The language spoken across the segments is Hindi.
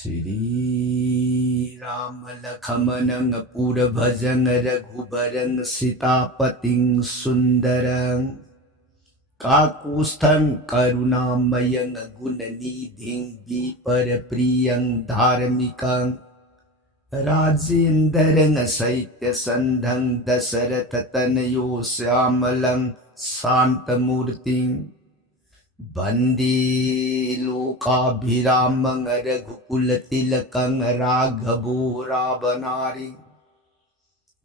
Shri Ram Lakhamanang Pura Bhajang Raghubarang Sitapating Sundarang Kakusthang Karunamayang Gunanidhing Viparapriyang Dharmikang Rajendarang Saitya Sandhang Dasarathatanayo Syamalang Santamurting Bandi Lokabhiramang Raghukulattilakang Raghavo Rabanari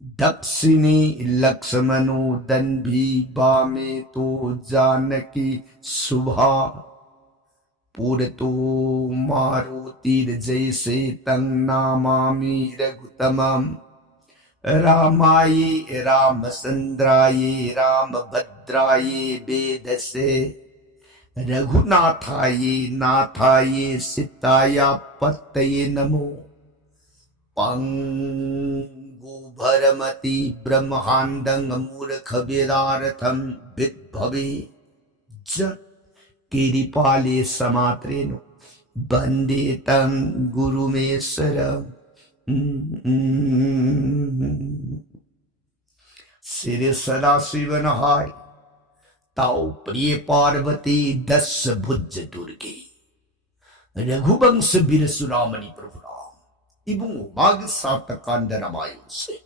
Dakshini Lakshmano Danbhi Bame To Janaki Subha Purato Maruti Jaise Tang Namami Raghutamam Ramaye Ramasandraye Ramabhadraye Vedase Raghunathaye Nathaye Sitaya Pattaye Namo Pangu Bharamati Brahmandang Amurkhavedaratham Vidbhave Jat Kiripale Samatreno Bandetam Gurumesara Siri Sadasivanahai Tau Priya Parvati Das Bhujja Durgi Raghubangsa Birasuramani Prabhu Ram Ibung Mag Satakanda Ramayan Se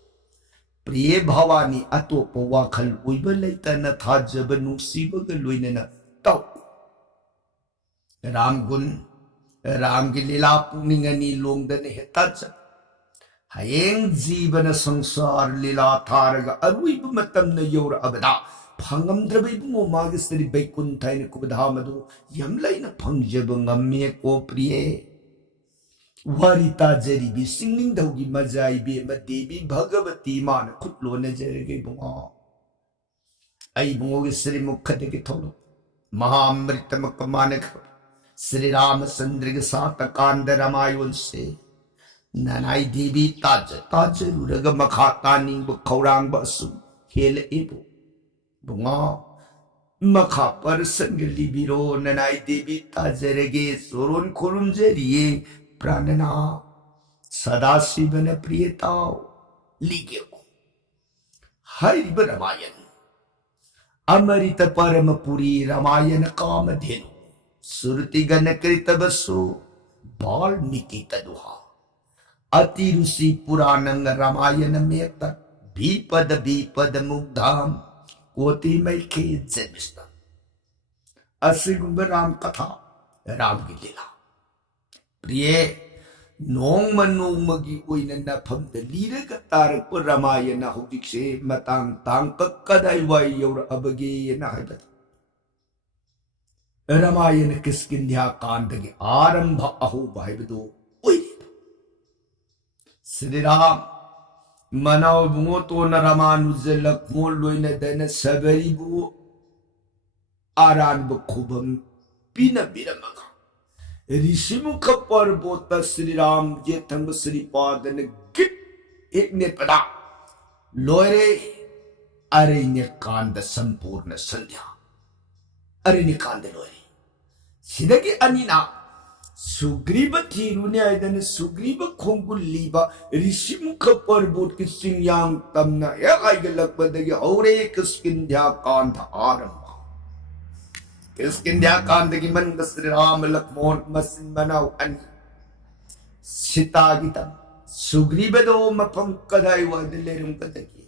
Priya Bhavani Ato Pawakal Uibalita na Thajabanu Sibaga Luinana Tau Ram Gun Ram Gilila Puningani Longdan Hetaja Hayeng Jibana Sangsar Lila Taraga Arwib Matam na Yora Abada Pangamdraba ibungo magistri Baikunthay na kubadhamadu yamlay na pangjabang ngamme ko priye. Warita jaribi singling daw gi majaibi madebi bhagavati man kutlo na jarigay bungo. Ay bungo gisri mukhadagi tholo. Mahamrita magpamanag Sri Ramasandra Sata Kanda Ramayon se. Nanay devi taja ruraga makhataning bakaurang basu hele ibo. Bunga Makha Parsan Libiro Nanai Devi Tajarage Soron Kurunjariye Pranana Sadasivana Priyatao Ligyako Hariba Ramayan Amarita Paramapuri Ramayana Kamadhenu Surti Ganakrita Basu Balmiki Taduha Atirusi Puranang Ramayana Meta Bipada Mugdham Koti mai ke zemista. Asigumba Ram Katha Ram ki Lila. Priye Nong Manumagi Uinana Pam the Lira Katar Ramayana Hubikse Matang Tang Kakadaiwai Yor Abagi and Haibat Ramayana Kiskindya Kandagi Aramba Ahu Baibudu Ui Sri Ram Manaw bungoto na Ramanujalak mo loy na dana sabaribu aran bakubang pinabiramaga. Risimu kaparbota Sri Ram jetang basri pada na git ikne pada loyre arinya kanda sampurna sandhya arinya kanda loyre sidagi anina Sugriva Thirunya dan Sugriva Khongkul liba Rishimukha Parbot ki singyang tamna ya ay galak badagi aure Kiskindya Kanda aramba Kiskindya Kanda ki man Sri Ram Lakshmana masin manaw ani Sita gitam Sugriva do mapam kadaiwa dilerum kadagi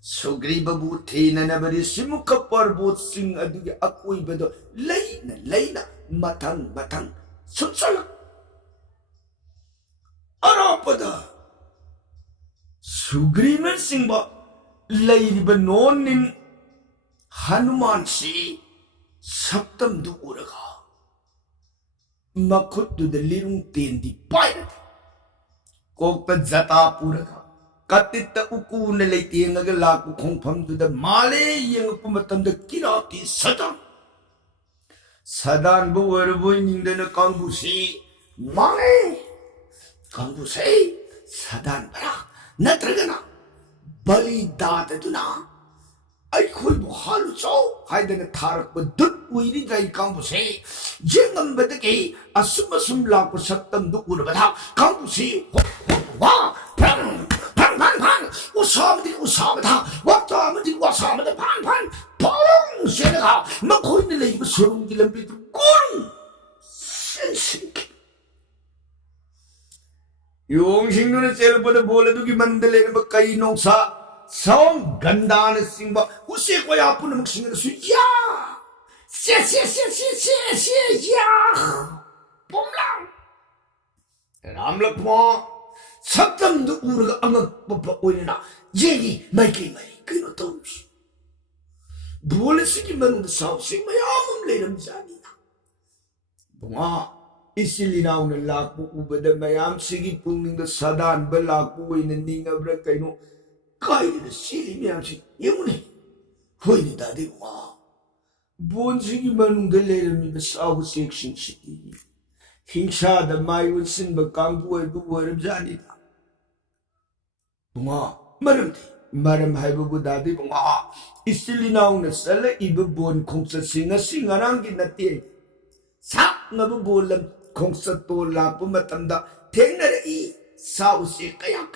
Sugriva buthi na nabari Rishimukha Parbot sing adigi akoy bado layna matang Sunsalak Arapada Sugriva Singba Layriba Nonin Hanuman si Saptam du Uraga Makut to the Lirung Tendi Pirate Kokta Zata Puraga Katita Uku Nalati and Nagalaku Kongpam to the Malay Yang Pumatam the Kirati Satan Sadan buwer buining the Kangusi Mane Kangusi Sadan Bara Natragana Bali Data Duna ꯑꯩꯈꯣꯏꯕꯨ ꯍꯥꯠꯂꯨꯆꯣ ꯍꯥꯏꯗꯅ ꯊꯥꯔꯛꯄ ꯗꯨꯠ ꯑꯣꯏꯔꯤꯗ꯭ꯔ ꯑꯩ ꯀꯥꯡꯕꯨꯁꯦ ꯌꯦꯡꯉꯝꯕꯗꯒꯤ ꯑꯁꯨꯝ ꯑꯁꯨꯝ ꯂꯥꯛꯄ ꯁꯛꯇꯝꯗꯨ ꯎꯔꯕꯗ ꯀꯥꯡꯕꯨꯁꯤ ꯋꯥ ꯐꯪ ꯐꯪ ꯐꯪ ꯐꯪ 우사하면 우사하다 왔다하면 왔사하다 반반 펑 쇠내가 막고있는 레이브 소름기 람비도 꿀 신신기 용식 눈에 셀보다 몰래두기 만들려는 뭐 까이 농사 성 간다는 싱바 우세고야 아프는 먹싱을 수야 쎄쎄쎄쎄쎄쎄야 봄랑 람락모 석담도 우르가 앙악 뽀뽀 오이나 얘기 마이케이 그노 톰스 부월레스기만 우드 사우싱 마야문 레름자니나 봉아 이실리나우는 락부 우베데 마얌 시기 뿡닝도 사단 발락부 오이는 닝아브라 까이노 까이르 실리 마얌시 예문에 호이니 다디 봉아 본시기만 우드 레름이베 사우 섹싱시티 힝샤다 마이운 신바 깡부의 부월음자니다 bunga maram haibu dadi bunga isili naung na sala ibu bon khongsa singa rangi nati sa ngabu bolam khongsa to lapu matamda thengnare I sa usi kaya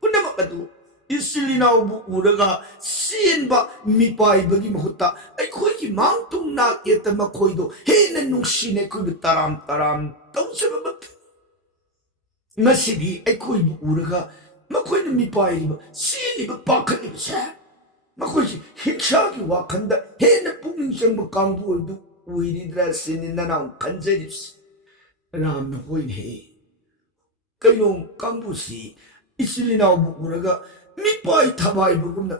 punama kadu isili naung bu uraga sinba mipai bagi mahutta ai khoi ki mangtung na yeta makhoi do he na nungsine ku taram tawsaba ngasigi ai khoi bu uraga makoy는 미빠이리바 씨리바 빠카리바세 makoy 힉샤기 와칸다 해는 뿡싱뭐 강부도 우이리드라 씨니 나나운 간제립스 라면 보이네 그용 강부시 이슬리나오 부구라가 미빠이 타바이 부금나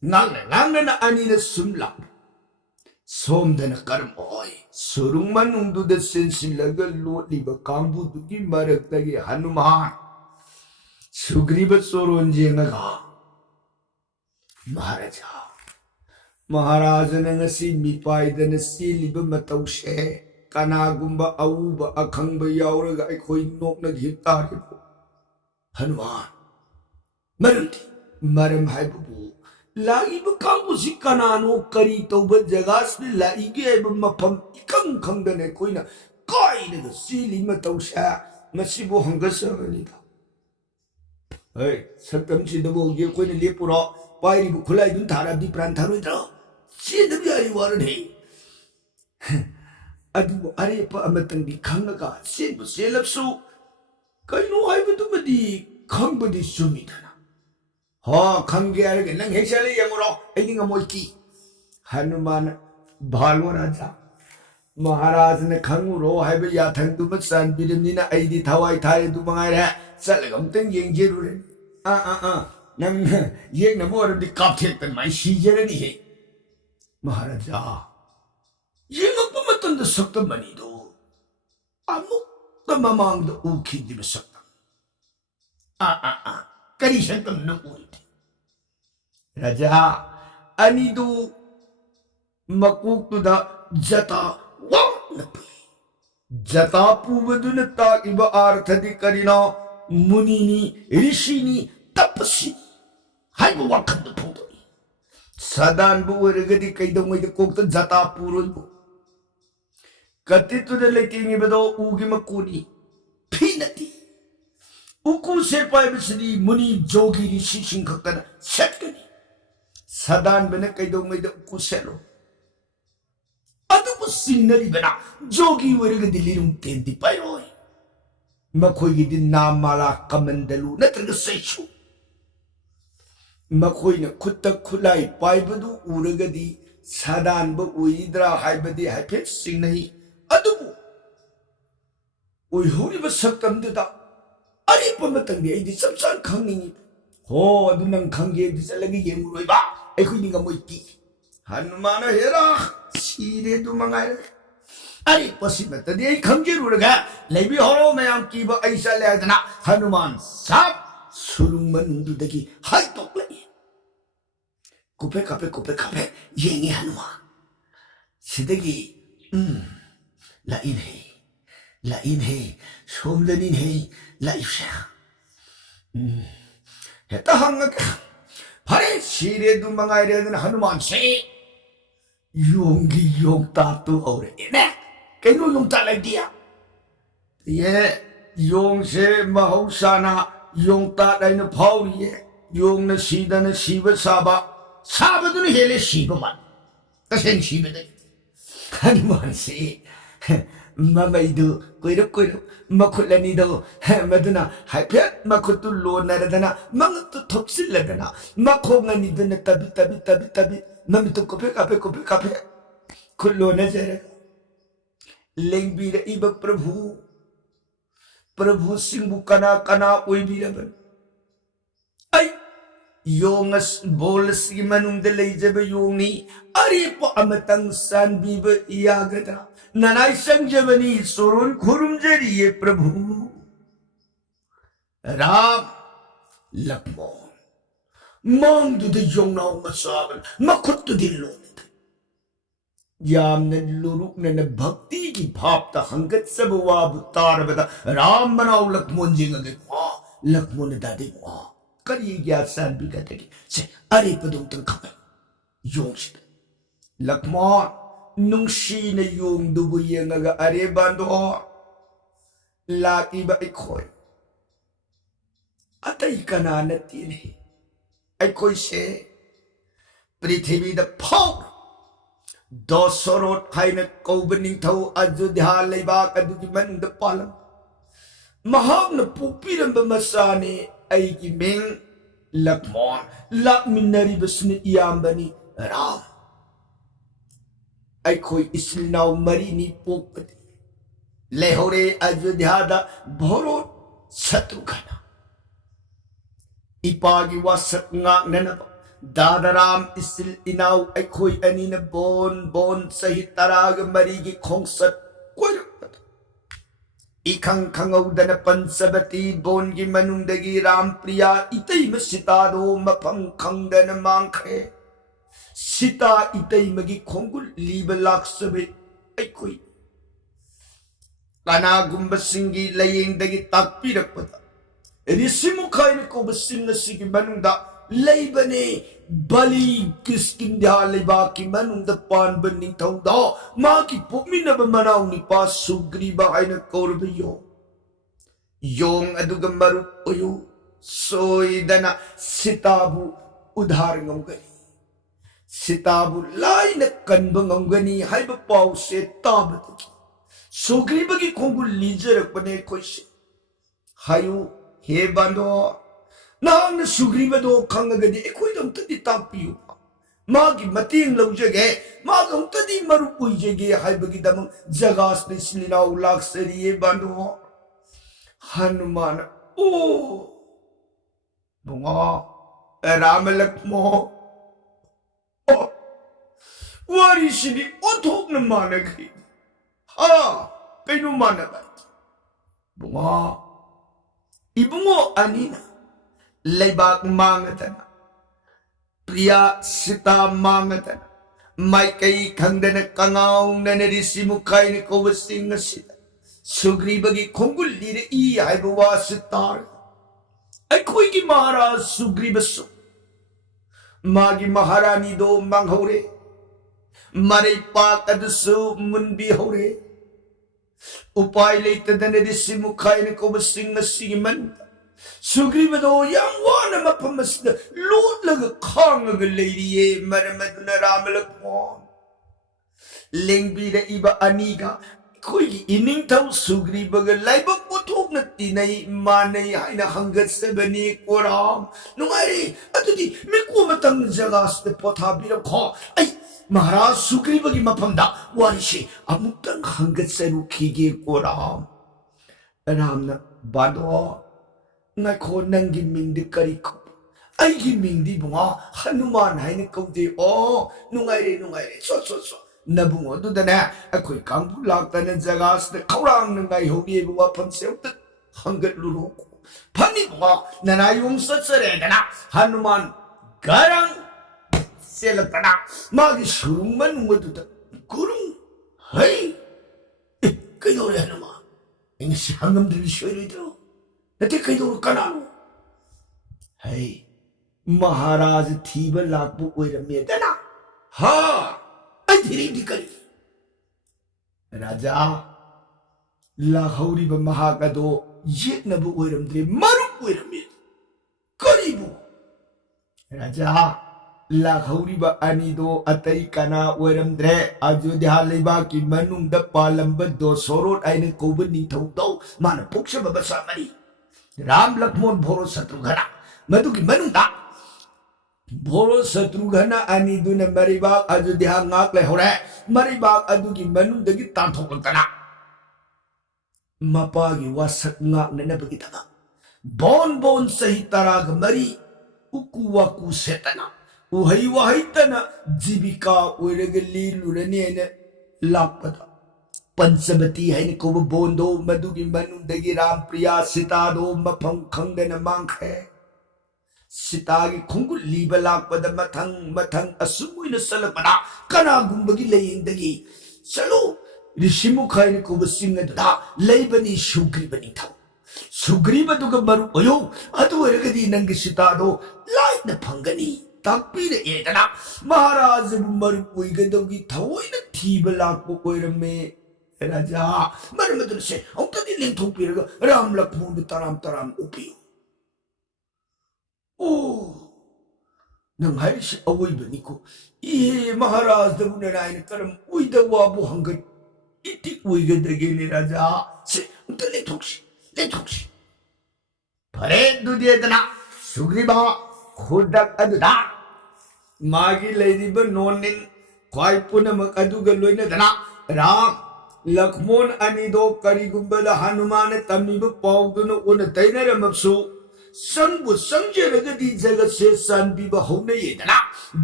낭나 아니네 숨라 솜데나 까름 오이 수룩만 웅두데 센실라가 로리바 강부두기 마력다기 하누만 Sugriva सोरोंजेंगा महाराज ने मिपाइदन सीलिब मतौशे कनागुंबा अऊबा अखंब यावरगा अखोई नोकनगी तारिबो हनुमान मरम हाइबु लाइब कांगुसी कनानो करी तौब जगास लाइगे मफम इखंग खंगदने कोइना काइदगा सीलि मतौशे मसिबो हंगसगनिदा 석담치도보 예코이는 예쁘러 빠이리부 콜라이둔 다라비 프란타로이드라 시드비아리 와르네 아두고 아레파 아마땅비 강나가 신부 셀럽수 까이노 하이브두바디 강바디 수미다나 강게알게 낭 핵샬리 영으로 에딩가 모이키 하누만 발원하자 महाराज ने खंगुरो हाइब याथंग दुम सान बिरमनिना आइदी थावाई थारे दुमंगाइरे चलग अमतंग येंगजेरुरे नंग येंग नमोरदि कापथेतन माइ सीजरनि हे महाराजा येंगप मतंद सक्तम मनिदो अमुक ममांग उखिदिब सक्तम करी सक्तम न उरिति राजा अनिदु मकुक्तुदा जता जता पुबदुन ताकिब आर्थदि करिना मुनिनी ऋषिनी तपस्वी हाइब वाखंद फोंदोनी सदान बुवरगदि कैदोंगैद कोक्ता जता पुरोइबो कतितुद लेकिंगिबदो उगी मकुनी फिनति उकु सेपाइबसदि मुनि जोगी ऋषि सिंखकना सेटकनी सदान बने कैदोंगैद उकु सेलो सिंगरीबना जोगी वरगदि लिरुं तेंदि पाइरोय मखोयगिदि नामाला कमंदलु नत्रग सैछु मखोयना खुत्ता खुलाई पाइबदु उरगदि सादानब उइद्रा हाइबदि हाइफेट सिंगनहि अदुबु उइहुरिब सक्तमदुदा अरिप मतंगि आइदि सबसान खंगनिंगि हो अदु नंग खंगेदि चलगि येमुरोइबा आइखुइनिंगा मोइकी हनुमान हेरा सीरे दुमंगाइर अरे पसिमतदि आई खंगजेरुरगा लेबि हरो मयाम किबा ऐसा लेदना हनुमान साब सुरुंग मनुदुदगी हाय तोक्लई कुपे कापे येंगे हनुमान सिदगी लाइन है सोमदनिन है लाइफा हेता हंगक Hare siredu mangaire na Hanuman se yongi yongta tu aure ne kaino yongta lai dia ye yong se mahausana yongta dai na phau ye yong na siba saba du hele siba man kasen siba dai Hanuman se Mamaidu koiru makulani do maduna haipet makutu lo naradana mangatu topsiladana makongani dana tabi mamitu kope kape kullo nazara lengbira iba prabhu singbu kana oibiraban ay yongas bolas gimanung dalejaba yongni aripo amatang sanbiba iyagada Nanay sangjavani surun kurumjariye Prabhu Ram Lakmon Mandu de yongnaw masaban Makuttu dillo Yamna luruk na bhakti ki bhapta hangat sabawabu tarabada Ram manaw Lakmon jingagay Lakmon dadi mo Kari gyatsan bigatagi Se ari padung tangkapay Yongshita Lakmon nung si na yung dubuyan nga areban doon, laki ba ikoy? Atay ka na natin ay koy se, prithivi da paw, dosorot hay na kaubaning tao Ajodhya layba kadugiman da palang, mahag na pupilang bamasani ay kiming Lakmon, lakmin na ribas ni iyamba ni Ram. Ay ko'y islinaw marini pupati. Lehore Ajodhyada Bharot Satrugana. Ipagiwasak nga nanaba. Dadaram isil inaw ay ko'y anina bon sa hitaraga marigi kongsat kwarak. Ikang kangaw na pansabati bon gimanungdagi rampriya itay masitado mapangkang na mangkre. Sita itay magi kongul liba laksabi ay koy. Kanagum basinggi laying dagi takpirak pata. Edi simukay ni ko basing na sige manungda layba ni bali kisking diha layba ki manungda pan baning tao da maki pumina ba manaw ni pa sugri ba ay nagkorbayo. Yung adugang marut oyo soy dana sitabu udhar ngam gani. Sitabu lai na kanbang ang gani hay ba pao se tabataki. Sugri bagi kongul lijarak panay koy se. Hayo he bando. Naang na sugri ba do kang agadi koy dam tadi tapiyo pa. Magi mating law jage. Magang tadi marupoy jage hay bagi damang jagas na silinaw laksari he bando. Hanuman. Oh. Bunga. Ramalak mo. Warisini otok na managhi. Ha! Kayo managay. Bunga. Ibungo anina. Laybak mangatana. Priya sita mangatana. May kay kanda na kangaong na narisimukay ni kawasing na sita. Sugri bagi konggul liri iya ay bawa sitar. Ay ko'y gimara sugri baso. Magi maharani do manghore. Maray pa kaduso munbi hore. Upay later than it is simukay na kubasing na siman. Sugri ba do yang wana mapamasda. Loot laga kang aga lady eh. Maramad na ramalak mo. Lengbi na iba aniga. Ko'y ining tao sugri baga laibag putok na tinay manay ay na hanggat sa bani kurang. Nung ari, ato di, may kumatang jagas na potabirang ko. Ay, Maharaj sugri bagi mapamda warishi amutang hanggat sa rukigi kurang. Ram na bado nga ko nang gimingdi kariko. Ay gimingdi bunga Hanuman hay na kaudi nungayri so. Nabungo do na ako'y kambulak na jagas na kaurang na ngay hogi bunga pansewta hanggat luroko. Pani bunga nanayong sa sareda na Hanuman garang sila tana magi surung manungo tuta kurung hay kayo rin naman yung siyangam din siya ito nati kayo kanano hay महाराज थीब लाकपु ओइरमेदना हा अथिरिदि करी राजा लाहौरी महागदो येनबु ओइरमद्रे मरु ओइरमे करीबु राजा लाहौरी अनिदो अतई कना ओइरमद्रे अयोध्या लेबा की मनुंग द पालंब दो सोरोट आइने कोब निथौदौ मान पुक्षब बसामरी राम लक्ष्मण भोरो शत्रुघ्न मधु की मनुंग भोरो शत्रुघ्न अनिदुन मरिबा अयोध्या ngak लेहौरे मरिबा अदुगी मनुंदगी तांथोकतना मपागी वासक ngak ननबगी तगा बोन बोन सही तराग मरी उकु वाकु सेतना उहई वहैतना जीविका ओइरगली लुरनेने लापदा पंचवती हैन को बोंदो मधुगी मनुंदगी राम प्रिया सीतादो मफम खंगदन मांखे सीतागी खुंगुल लीब लापद मथंग मथंग असुमुइन सलपना कनागुंबगी लेयिंदगी चलो ऋषिमुखाइन को सिंगददा लेबनी सुग्रीबनी था सुग्रीबदुग मरु ओयो अदु ओरगदी नंग सीतादो लाइन फंगनी ताकपीर एदना महाराज मरु ओइगदोगी थवोइन थीब लापो ओइरमे राजा मरमदुन से औतदी लेंथोपीरग राम लक्ष्मण तराम तराम उपियो ओ नंग हाइस अवइबनिको ए महाराज दबुनाइन करम उइदवाबु हंगन इति उइगदगेने राजा से उत लेथोक्सी फरे दुदेदना सुग्रीबा खुदक अदुदा मागी लेदिब नोनिन ख्वाइ पुनमक अदुग लोइनदना राम लक्ष्मण अनिदो करिगुंबल हनुमान तमिब पाउदुन उन तैनरमसु संबु संजरगदी जगत से संबिब हौनयेदना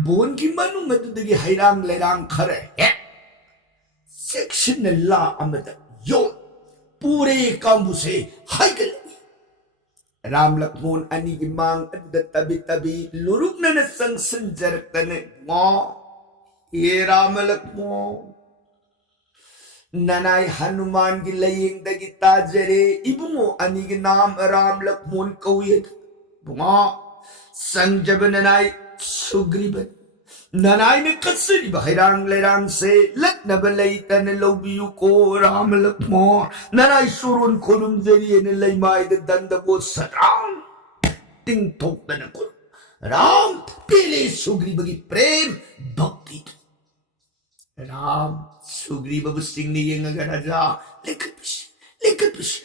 बोन की मनु मदुदगी हैरांग लेरांग खरे सेक्शन ला अमद यो पूरे कांबु से हाइगल राम लक्ष्मण अनि की मांग तबी तबी लुरुकन संग संजरकन मा ये राम लक्ष्मण ननाई हनुमान की लयिंग दगी ताजरे इबुमो अनि की नाम राम लक्ष्मण कौयत बुमा संजब ननाई सुग्रीबन ननाई ने कसरी बहिरांग लेरांग से लक्नब लैतन लौबियु को राम लक्ष्मण ननाई सुरुन खुरुम जरिए ने लैमाय दंदबो सराम टिंग ठोकन को राम पीले सुग्रीब की प्रेम भक्ति राम सुग्रीब सिंह ने ये राजा लेकर पिश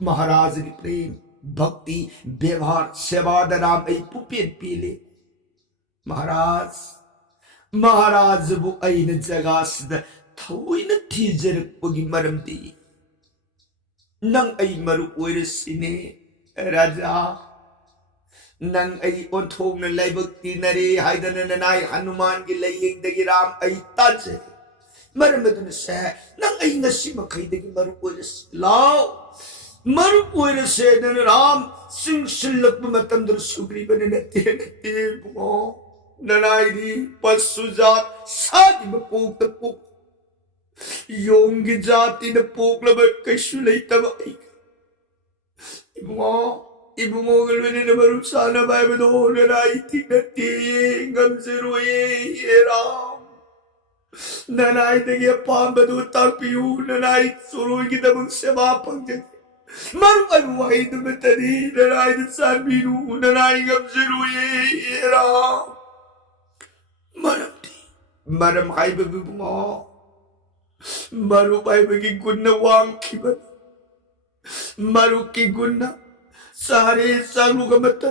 महाराज की प्रेम भक्ति व्यवहार सेवाद राम ऐ पुपेन पीले महाराज बु ऐन जगासद थोइन थीजरपगी मरमदी नंग ऐ मरु ओइरसिने राजा नंग ऐ ओंथोंग लाइबक तिनरे हाइदन ननाय हनुमान की लयिंगदगी राम ऐ ताजे मरमदुन से नंग ऐ नसी मखैदगी मरु ओइरस लाओ मरु ओइरसे नन राम सिंह सिल्लक मतंदर सुग्रीबन नते बो ननाई पशुजात सादी पोक पोक योंगी जाति न पोकलब कशु लेतब इबुमो गलवने न मरु साना बाय बदो ननाई थी नते गमजरोए ये राम ननाई तगे पाम बदो तापियु ननाई सुरोगी दबंग सेवा पंजे मरु अगुवाई दुमतरी ननाई साबिनु ननाई गमजरोए ये राम मरम हाइबुमो मरु बाइबगी गुण वांखिबन मरु की गुण सारे सालुग मत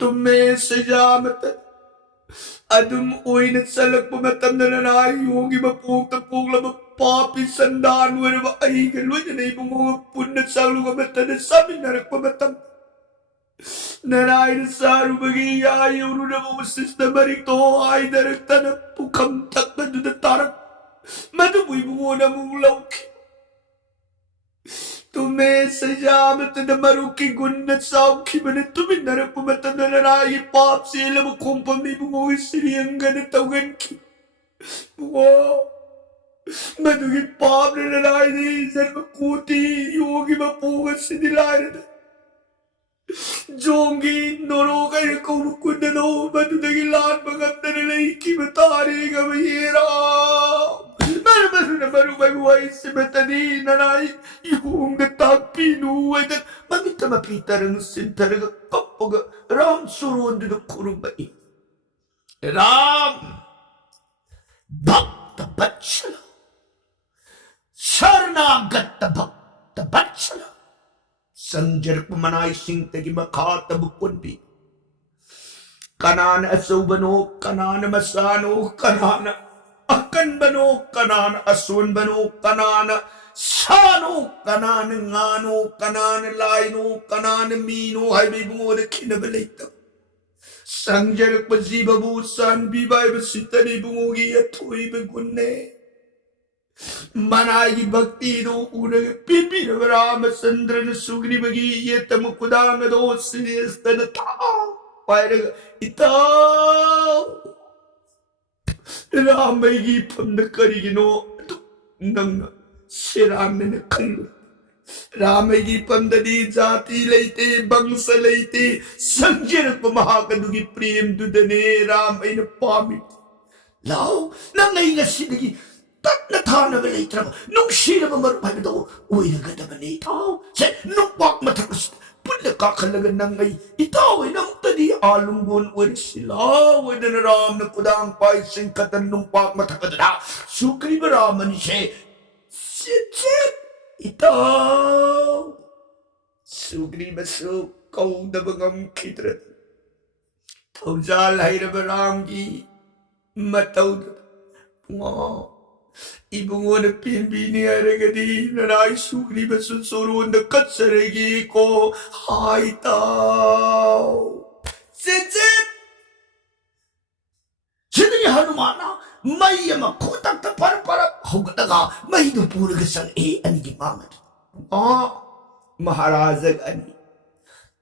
तुम्हें सजा मत अदुम ओइन सलक मतम ननाई होगी बपोक पोगलब पापी संदान वरव अहिग लोजने बुमो पुण्य सालुग मत सभी नरक मतम ननाई सारु बगी आई उरुनव उसिस्त मरी तो आई नरक तन पुखम तक मदुद तारक मधु बुइबुमो नमु लौकी तुम्हें सजामत न मरु की गुन्न साउखी बने तुम्हें नरक मत नराई पाप से लब कुंपमी बुमो श्रीअंगन तवगन की वो मधु की पाप नराई दी जन्म कोटी योगी बपोग से दिलाए जोंगी नोरो कहीं को कुंडलो बदुदगी लाल बगंदर नहीं की बतारे गवैरा मरु वही से betani nanai yung tapi nu wedan mamita mapitarang sintarang kapag ram suron du kurubai ram bhakta bachala Sarnagat bhakta bachala Sanjar pumanay sing tagi makata bukunbi Kanana asubano kanana masano kanana Akan bano kanana asun bano kanana Sano kanana ngano kanana laino kanana mino Hay bibungo na kinabalita Sanjar pazibabu san bibay basitani bungogi atoy bagunne Managi bhakti do unag pipi Ramachandra na sugri bagi yetam kudang do sinistan tao Pairaga itaw Ramay pam na karigino nang siram na kayo Ramay pam na di jati layte bangsa layte Sanjir pamahakadugi prem dudane Ramay na pamit Lao nangay nga sinagi Tat na tana ba layte rama Nung sila ba marupay na Uy naganda ba na itaw Say nung pak matakas Pula kakalagan ng ay itaw ay nang tadi alunggon wan sila wala na ram na kudang paising katan nung pak matakadada sukri baraman siya sit itaw sukri basuk kau na bangam kitrat tau jalay na barangi mataw na Ibungo na pinbini aragadi nanay sugri basunsuro na katsaragi ko hay tao. Sit! Sinabi Hanumana, may makutak na para hugataga may dupuragasang anigimangan. Maharajag ani,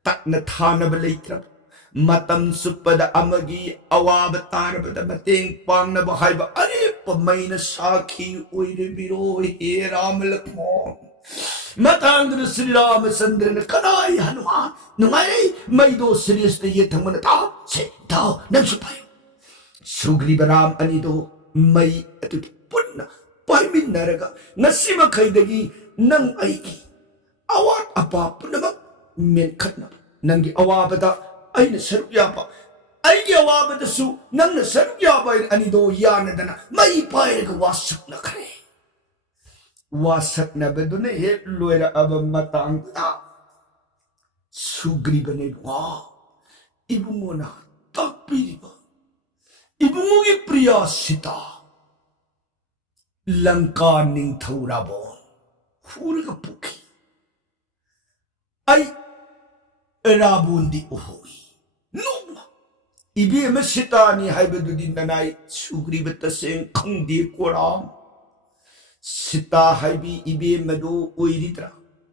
tak na thana balaytrap. Matam supada amagi awabatana bada mating pang na bahay ba ari pamay na saki uire biro he Ramalakmon matang na Sri Ramachandra na kanay Hanuman nungay may do serious na yetang manata se tao nang supayo sugri baram anido may atut punna paimin naraga nasima kaydagi nang aiki awat apa punama menkat na nangi awabata ay nasarap yapa ay gawabad su nang nasarap yapa anido yana dana may ipay wasak na kare wasak na ba doon eh luwera abang matang ta sugri ba na wow ibu mo na takpi ba ibu mo ipriya sita langkaning taurabon hura ka puki ay erabundi uhoy Numa Ibi masitani haibadu din nanay sugri bataseng kangdi koram Sita haibi ibi madu uiritra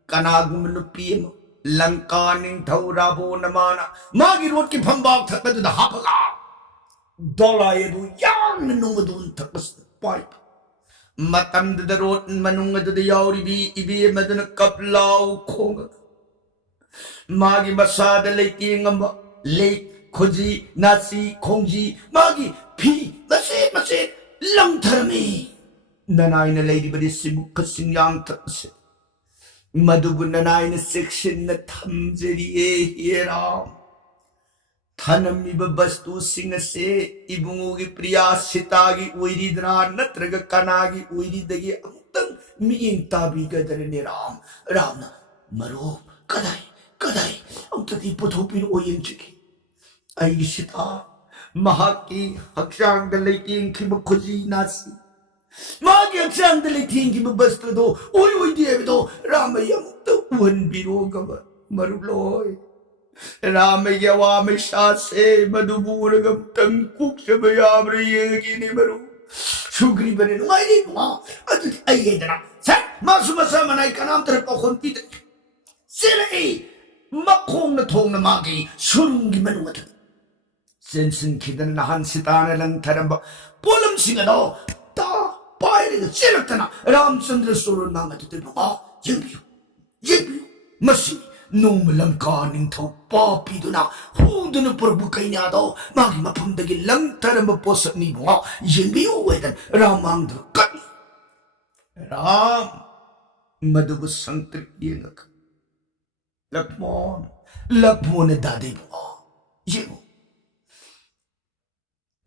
Kanagum nupim Langkaning taurabo namana Magi rot ki phambak thakadu da hapaga Dola yedu yang nanungadun thakas pipe Matam da rot manungadu da yauri bi ibi maduna kaplau konga Magi masada leiting amba Lake Koji Nasi Kongji Magi Pi Mase Lang Tarami Nanay na lady badi sibu kasing yang tapos Madubun nanay na section na tamjeri hiram Tanam ibabastu singase Ibungugi priya sitagi uiridra natraga kanagi uiridagi Amtang miing tabi gadari ram Ramna Maro Kadai ang tati putupin o yung chiki ay sita mahaki haksang dalating kimakuzi nasi magi haksang dalating kimabasta do uy diya do ramay amukta uwan biro gaba maruloy ramay yawa may sase madubura gamtang kuk sa bayabri yung gini maru sugri ba rin may di mo ay yedra sa masumasama na ikanam tarap o kompita sila Makong na tong na magi surungi manuat Sensin kidan na hansitana lang taramba Pulam singa do Ta pairi na silak tana Ramchandra surun mga tutibang Yagbiyo Masini nung malangka ning thau papi do na hu do na purbu kainado magi mapum dagi lang tara maposak ni bunga yingbi uwedan ramang do kat ram madugo sangtrik yengak lakmon na dadi bunga yeng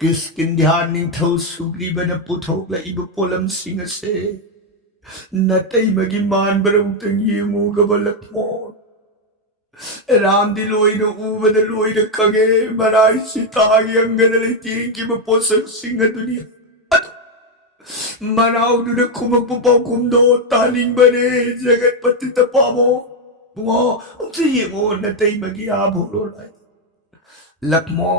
kiskin dihan ning thau sugri bana puthok la ibu polam singa se natay magi man barang tang yengu gabalak mo Ram di loy na uva na loy na kage maray si tagi ang ganalitin ki maposak singa dunia at manaw do na kumagpapaw kumdo taling bane jagat patitapa mo bunga ang siye mo natay magi aburo lakmo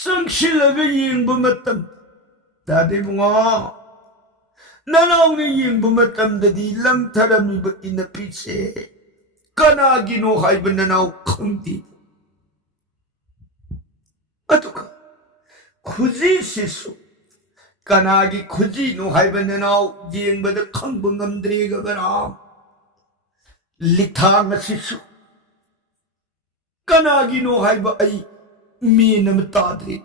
sang sila gayeng bumatam dati bunga nanaw ngayeng bumatam dadi lang tarami ba inapitse kana ginuhay ba nanaw kandi ato ka kuji sisu kanagi kuji nuhay ba nanaw jiyeng ba da kang bangamdre ga bara likha nga sisu kanagi nuhay ba ay mi na matadri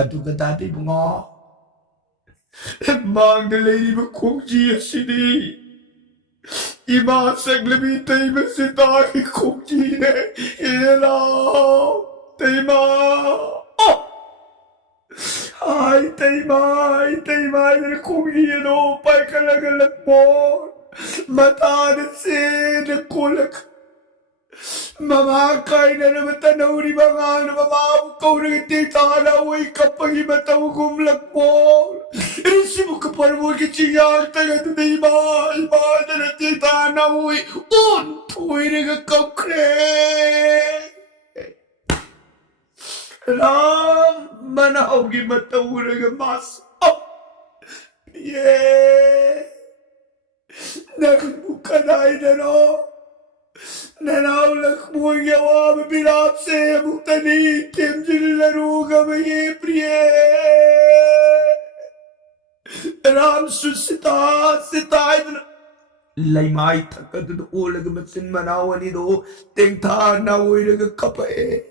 ato ka dati bunga mang na lady ba kung jiya sini imasag labitay ba si tayo kung jiya ilaw tayma oh ay tayma na kung jiya no pa'y kalagalak mo mata na sin kulak mamakay na naman tanaw ni mga namamabukaw na ititanaw kapag imataw kumlak mo. Risi mo kapar mo kitsiyang taga na iba na natitanaw untoy na kakakre. Ram manaw gimataw na gamas. Oh! Yeah! Nagbuka na no? Nanaw lakmo yawa mabilap se muktani kim jilaruga maye priye ram susita idna laimai thakad do olag matsin manawani do tengtha na oiraga kapae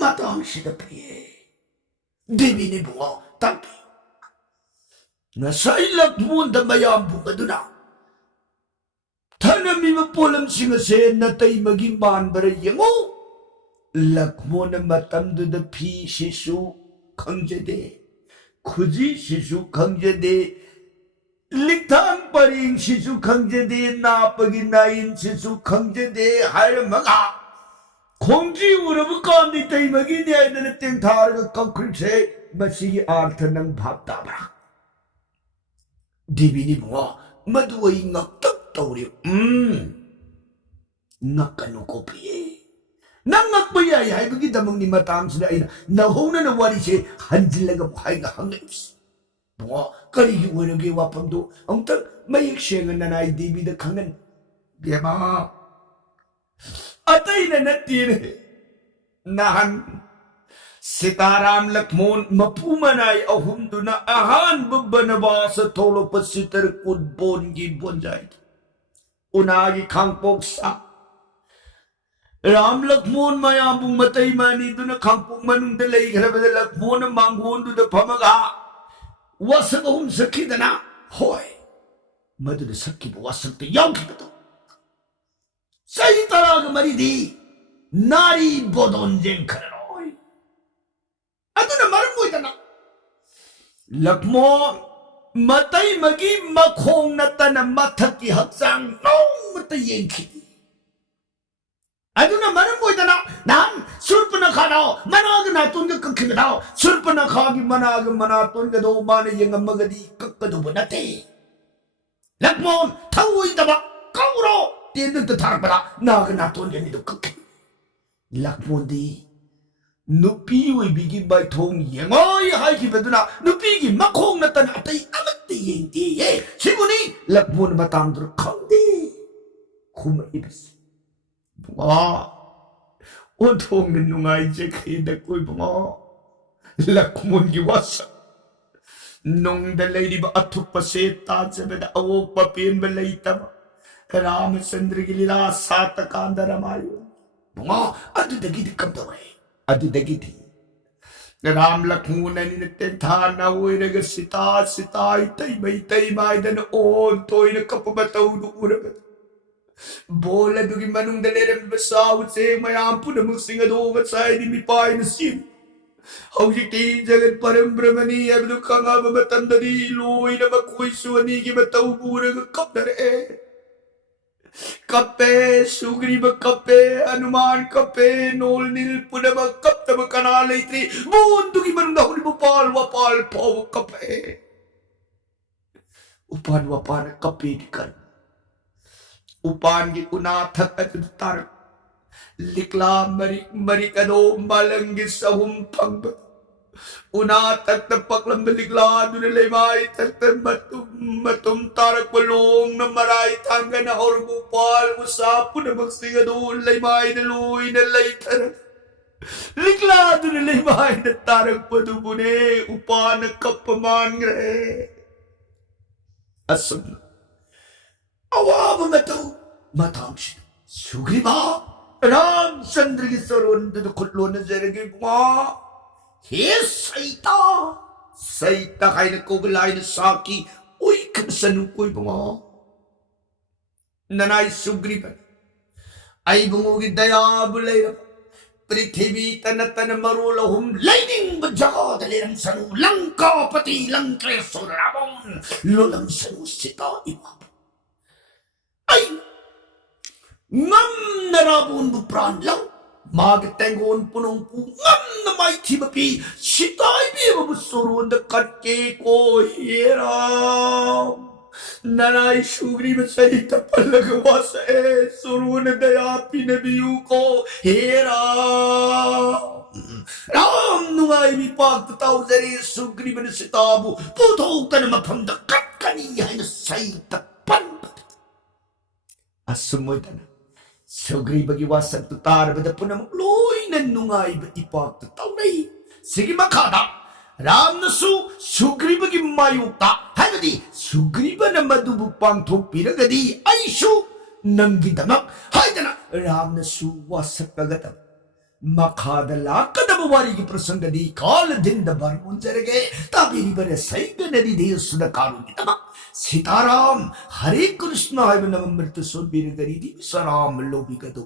matang sida priye devi ni buo tapi nasai lakmo da mayam bukaduna Tanami mapulam singa se natay maging manbara yengo lakmo na matamdo da pi shisu kangjade kuji shisu kangjade liktang paring shisu kangjade napaginayin shisu kangjade haramaga kongji urabu kandi tay magini ay nalating taraga kangkrise masigi artha ng bhaptabra dibini mo maduway ngaktak tawri nakano ko piye nangakbayay ay bagi damang ni matang sila ay nahong na nawari siya handilaga buhay nga hangips bunga karigi waragi wapam do ang tag mayik siya nga nanay dibi da kangan biyama atay na natin nahan Sitaram lakmon mapumanay ahum do na ahan babanaba sa tolo pasitar kudbon gibonjay unagi kangpog sa ram lakmon mayambung matay mani do na kangpog manung dalay karabada lakmon na manghuon do na pamaga wasak ahum sakit na hoy madu na sakit wasak tayaw kita to sa itaraga maridi nari bodon jeng karano ato na marang mo itanak. Lakmo, matay magi makong nata na mataki haksang nung matayeng kiti. Ato na marang mo itanak. Nan, surpa na kanao, managa naton ka kakimitaw. Surpa na kagi managa manaton ka daw manayang magadi kakadubo nati. Lakmo, tawoy taba, kauro. Tiyan nang tatarang pala, naga naton ka nito kakim. Lakmo di. Nupi way bigi bay thong yengoy hay ki beduna nupi gi makhong na tan atay amat yeng ti ye siguni lakmon matang dur khandi khum ibis bunga on thong ni nungai je khi da koi bunga lakmon gi wasa nong da lady ba athup pa se ta je ba awok pa pen ba lay ta Ramchandra की लीला सात कांदरमायो bunga adu dagi di kamdawai adu dagi di Ram Lakshman ने तेंथाना ओइरग सीता सीता इतई माई दन ओन तोइन कप बतौ उरग बोल दुगी मनुंग दलेरम बसाव से मयाम पुनम सिंह दो वसाई नि पाइन सिम हौजिति जगत परम ब्रह्मनी अबदु खंगा बतंदरी लोइन बकोई सुवनी की बतौ उरग कपदरे कपे सुग्रीव कपे हनुमान कपे नोल नील पुनम कप्तब कना लेत्री बूंदु की मनुंग हुल वपाल पाव कपे उपान वपान कपे कर उपान की उनाथ तार लिखला मरी कदो मलंगी सहुम फंग उना तक पकलम लिखला दुने ले माई तक मतुम तारक लोंग न मराई थांगन और गोपाल उसा पुन बक्सिग दो ले माई न लोई न ले थर लिखला दुने ले माई न तारक पदु बुने उपान कप मान गए असम अवाब मतौ मतांश सुग्रीवा रामचंद्र की सरोन खुल्लो नजर के बुआ हे सैता सैता खाइन कोगलाइन साकी ओई खसनु कोई बुआ ननाई सुग्रीवन आई बुंगोगी दया बुले पृथ्वी तन तन मरोलहुम लाइनिंग बजाद लेरम सनु लंकापति लंकेश्वर रावण लोलम सनु सीता इमा आई ngam narabun bu pran lau mag tengon punong pu ngam na mai thi bapi sitai bi bu soron da kat ke ko hera nanai shugri में सही तपल लगवास है सोron दया पी नबियु को हेरा राम नुआई भी पाक ताऊ जरी सुग्री में सिताबु पुथो तन मफम द कट कनी है सही तपन असमोदन सुग्रीवगी वासन तार बद पुनम लोइन नुंगाई इपाक तौnei सिगी मखादा रामनसु सुग्रीवगी मायुक्ता हाइबदी सुग्रीवन मदुबु पांथोक पिरगदी आइसु नंगी दमक हाइदना रामनसु वासकगत मखादा लाकदब वारी की प्रसंगदी काल दिन दबर मुंजरगे ताबीरी बरे सैगनदी देसुद कारुनी दमक सीताराम हरे कृष्ण है नवमृत सोबीर गरीदी सराम लोभी का दो